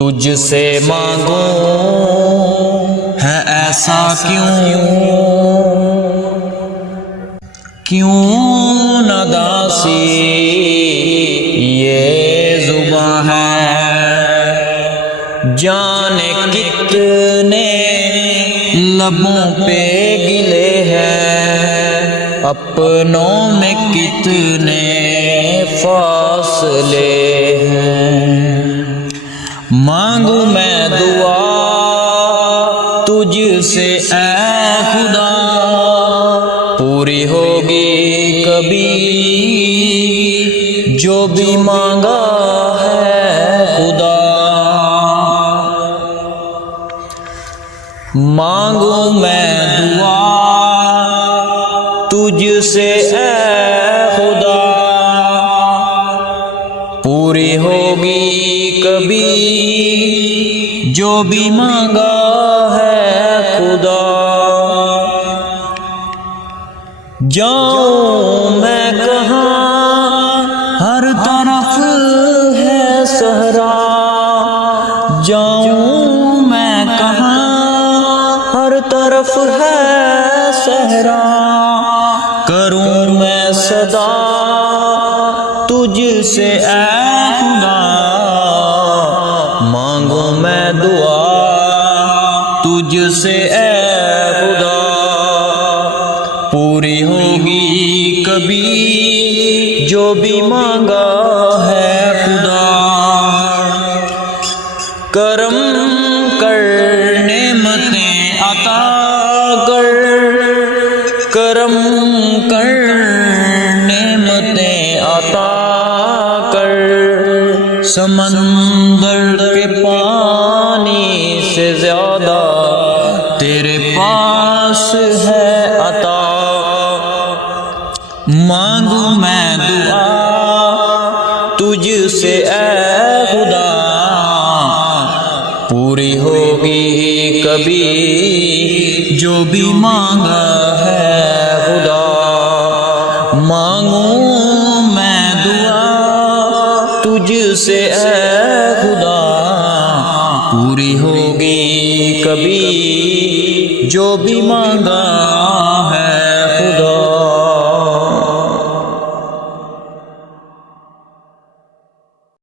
تجھ سے مانگوں ہے ایسا کیوں نداسی یہ زباں ہے، جانے کتنے لبوں پہ گلے ہیں، اپنوں میں کتنے فاصلے ہیں۔ مانگوں میں دعا تجھ سے اے خدا، پوری ہوگی کبھی جو بھی مانگا ہے خدا۔ مانگوں میں دعا تجھ سے اے خدا، پوری ہوگی کبھی جو بھی مانگا ہے خدا۔ جاؤں میں کہاں ہر طرف ہے صحرا، جاؤں میں کہاں ہر طرف ہے صحرا، کروں میں صدا تجھ سے اے خدا۔ مانگوں میں دعا تجھ سے اے خدا، پوری ہوگی کبھی جو بھی مانگا ہے خدا۔ کرم کر نعمتیں عطا کر، کرم کر نعمتیں عطا کر، سمندر کے پانی سے زیادہ تیرے پاس ہے عطا۔ مانگوں میں دعا تجھ سے اے خدا، پوری ہوگی کبھی جو بھی مانگا ہے خدا۔ مانگوں میں دعا تجھ سے اے خدا، پوری ہوگی کبھی جو بھی مانگا